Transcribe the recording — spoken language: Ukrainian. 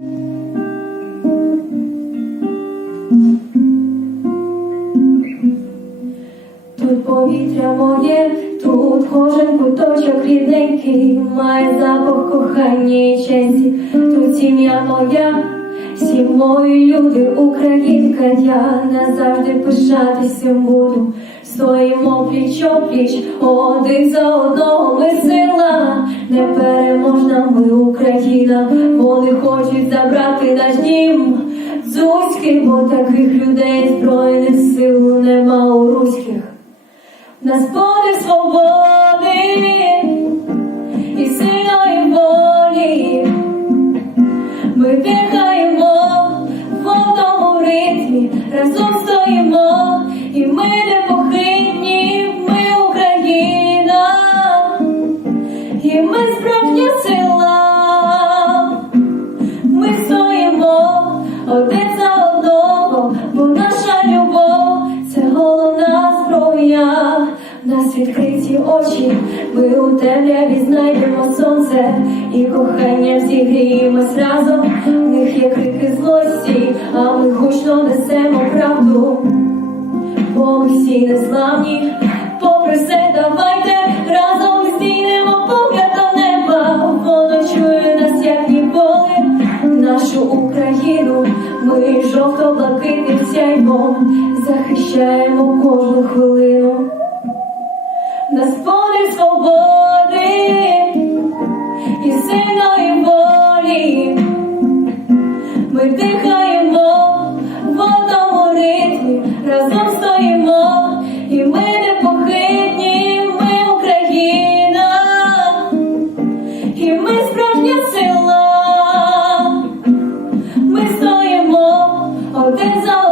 Тут повітря моє, тут кожен куточок рідненький, має запах кохання і честі, тут сім'я моя, всі мої люди, українка, я назавжди пишатися буду. Стоїмо пліч пліч, один за одного ми сила, непереможна ми Україна, вони хочуть забрати наш дім. Зузьки, бо таких людей збройних сил нема у руських. Нас подих свободи і сильної волі. Ми дихаємо в одному ритмі, разом стоїмо, відкриті очі, ми у темряві знайдемо сонце і кохання зігріємось разом. В них є крики злості, а ми гучно несемо правду. Бо ми всі незламні, попри все, давайте разом здійнемо погляд до неба. Воно чує нас, як ніколи, нашу Україну. Ми жовто-блакитним сяйвом захищаємо кожну хвилину. Нас подих свободи і сильної волі. Ми дихаємо в одному ритмі, разом стоїмо, і ми непохитні, ми Україна, і ми справжня сила. Ми стоїмо один за одного,